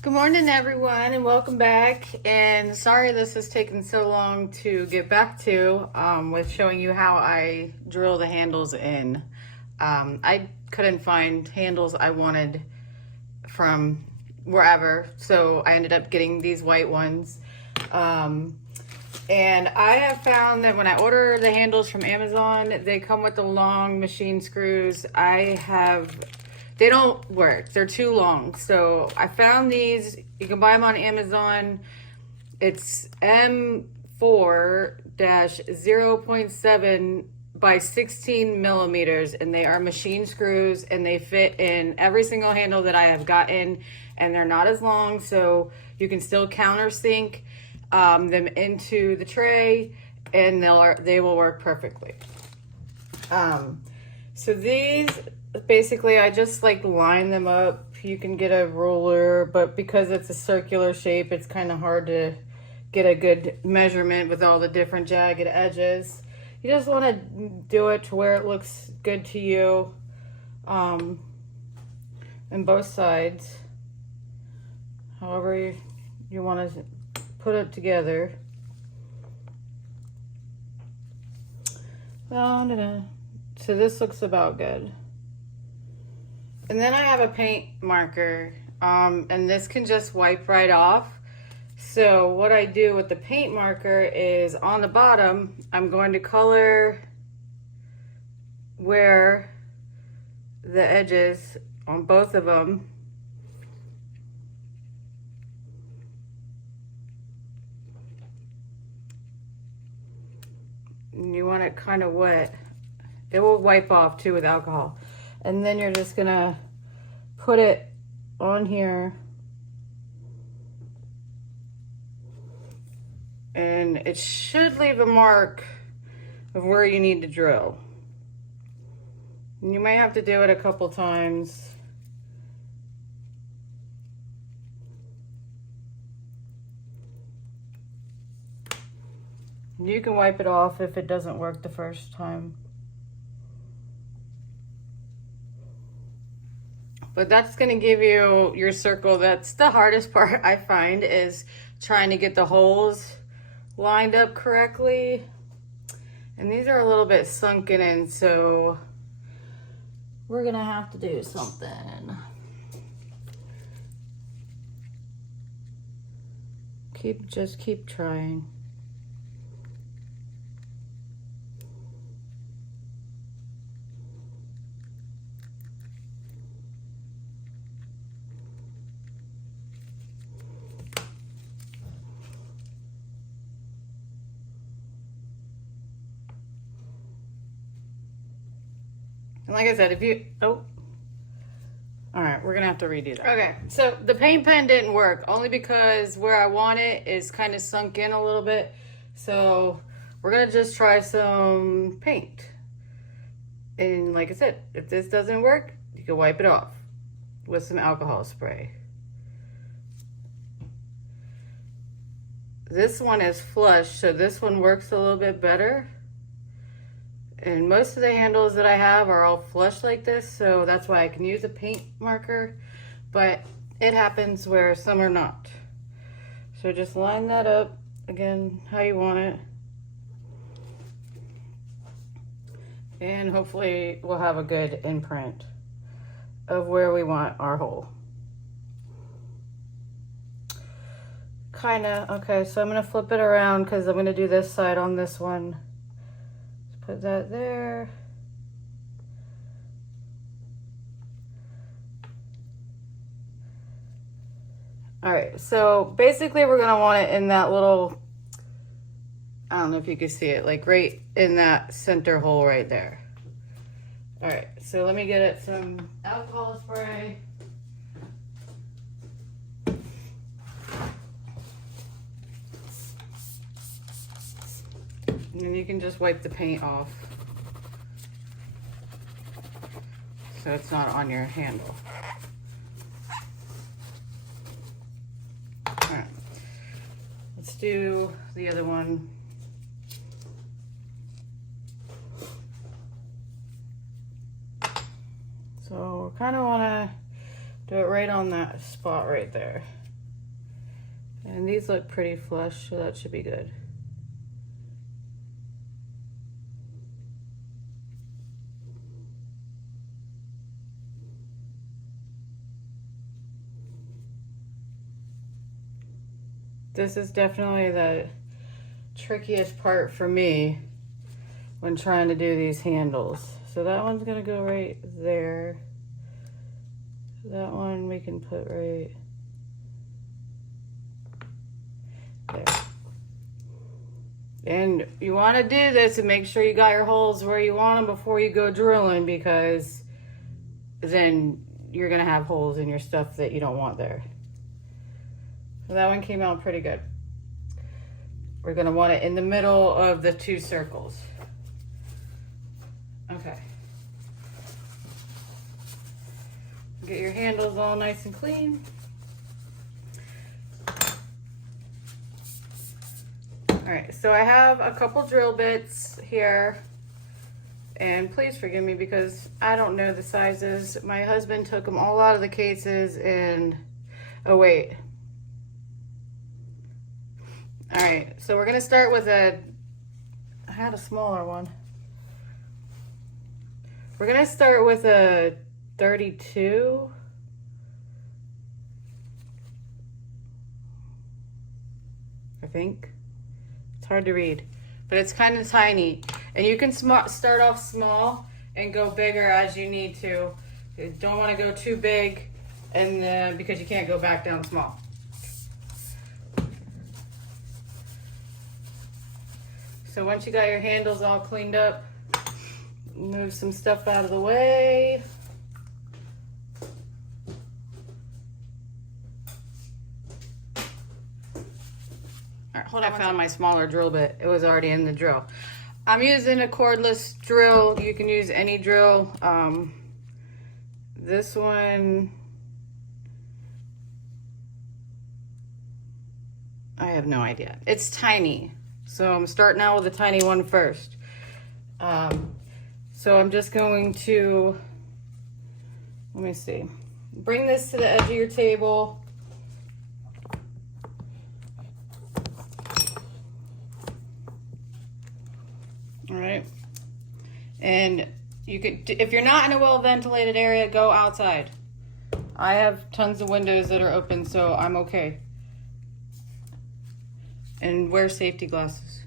Good morning, everyone, and welcome back. And sorry this has taken so long to get back to with showing you how I drill the handles in. I couldn't find handles I wanted from wherever, so I ended up getting these white ones. And I have found that when I order the handles from Amazon, they come with the long machine screws. They don't work. They're too long. So I found these. You can buy them on Amazon. It's M4-0.7 by 16 millimeters, and they are machine screws, and they fit in every single handle that I have gotten, and they're not as long, so you can still countersink them into the tray, and they will work perfectly. So these, basically, I just like line them up. You can get a ruler, but because it's a circular shape, it's kind of hard to get a good measurement with all the different jagged edges. You just want to do it to where it looks good to you, on both sides. However you want to put it together. So this looks about good. And then I have a paint marker, and this can just wipe right off. So what I do with the paint marker is on the bottom, I'm going to color where the edges on both of them. And you want it kind of wet. It will wipe off too with alcohol. And then you're just gonna put it on here. And it should leave a mark of where you need to drill. And you might have to do it a couple times. You can wipe it off if it doesn't work the first time. But that's going to give you your circle. That's the hardest part, I find, is trying to get the holes lined up correctly. And these are a little bit sunken in, so we're going to have to do something. Just keep trying. And like I said, all right, we're gonna have to redo that. Okay, so the paint pen didn't work, only because where I want it is kind of sunk in a little bit. So we're gonna just try some paint. And like I said, if this doesn't work, you can wipe it off with some alcohol spray. This one is flush, so this one works a little bit better. And most of the handles that I have are all flush like this, so that's why I can use a paint marker, but it happens where some are not. So just line that up again how you want it. And hopefully we'll have a good imprint of where we want our hole. Kinda, okay, so I'm gonna flip it around because I'm gonna do this side on this one. Put that there. All right, so basically we're gonna want it in that little, I don't know if you can see it, like right in that center hole right there. All right, so let me get it some alcohol spray. And you can just wipe the paint off so it's not on your handle. All right, let's do the other one. So we kind of want to do it right on that spot right there. And these look pretty flush, so that should be good. This is definitely the trickiest part for me when trying to do these handles. So that one's gonna go right there. That one we can put right there. And you want to do this and make sure you got your holes where you want them before you go drilling, because then you're gonna have holes in your stuff that you don't want there. So that one came out pretty good. We're gonna want it in the middle of the two circles. Okay. Get your handles all nice and clean. All right, so I have a couple drill bits here, and please forgive me because I don't know the sizes. My husband took them all out of the cases and, oh wait. All right, so we're gonna start with I had a smaller one. We're gonna start with a 32. I think. It's hard to read, but it's kind of tiny. And you can start off small and go bigger as you need to. You don't want to go too big, and because you can't go back down small. So once you got your handles all cleaned up, move some stuff out of the way. All right, hold on. I found my smaller drill bit. It was already in the drill. I'm using a cordless drill. You can use any drill. This one, I have no idea. It's tiny. So I'm starting out with a tiny one first. So I'm just going to, let me see, bring this to the edge of your table. All right. And you could, if you're not in a well ventilated area, go outside. I have tons of windows that are open, so I'm okay. And wear safety glasses.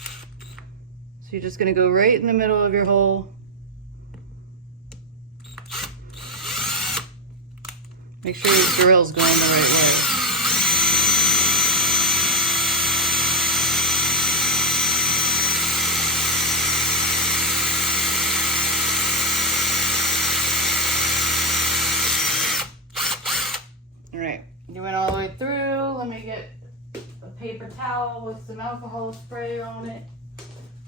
So you're just gonna go right in the middle of your hole. Make sure your drill's going the right way. All right, you went all the way through. Let me get a paper towel with some alcohol spray on it.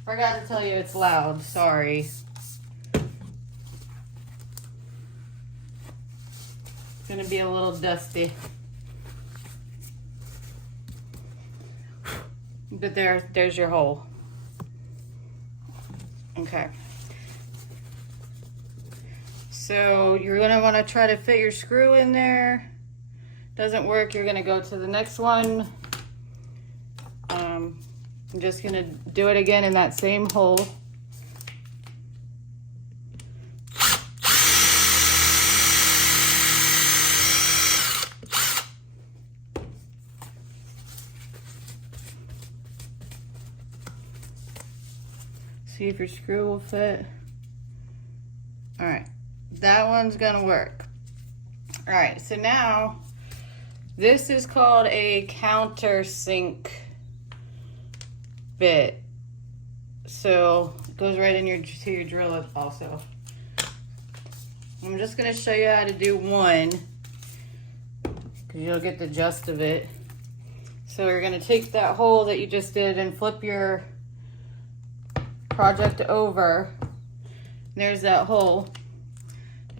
Forgot to tell you it's loud, sorry. It's gonna be a little dusty. But there's your hole. Okay. So you're gonna wanna try to fit your screw in there. Doesn't work, you're gonna go to the next one. I'm just gonna do it again in that same hole. See if your screw will fit. All right, that one's gonna work. All right, so now this is called a countersink bit. So it goes right in to your drill also. I'm just gonna show you how to do one, because you'll get the gist of it. So you're gonna take that hole that you just did and flip your project over. There's that hole.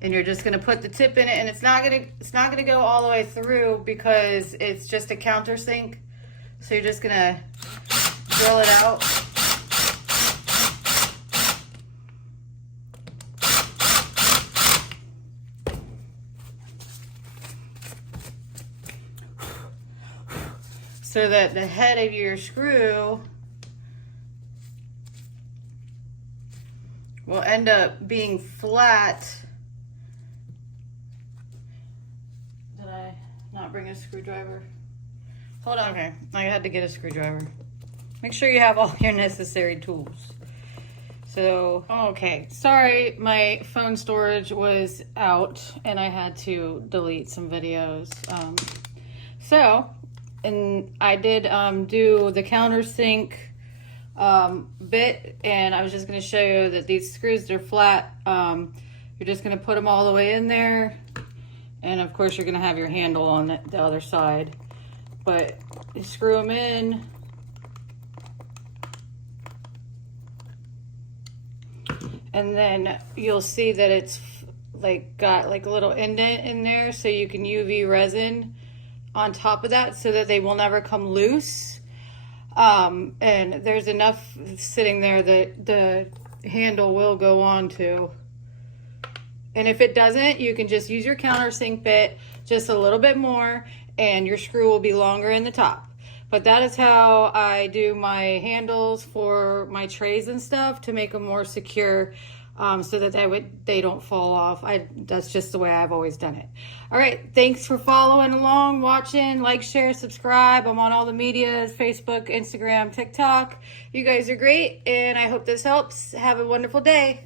And you're just gonna put the tip in it, and it's not gonna go all the way through because it's just a countersink. So you're just gonna drill it out. so that the head of your screw will end up being flat. Did I not bring a screwdriver? Hold on. Okay, I had to get a screwdriver. Make sure you have all your necessary tools. So, okay, sorry, my phone storage was out and I had to delete some videos. And I did do the countersink bit, and I was just going to show you that these screws, they're flat. You're just going to put them all the way in there, and of course you're going to have your handle on the other side. But you screw them in. And then you'll see that it's like got like a little indent in there, so you can UV resin on top of that so that they will never come loose. And there's enough sitting there that the handle will go on to. And if it doesn't, you can just use your countersink bit just a little bit more and your screw will be longer in the top. But that is how I do my handles for my trays and stuff, to make them more secure, so that they don't fall off. That's just the way I've always done it. All right, thanks for following along, watching, like, share, subscribe. I'm on all the medias, Facebook, Instagram, TikTok. You guys are great, and I hope this helps. Have a wonderful day.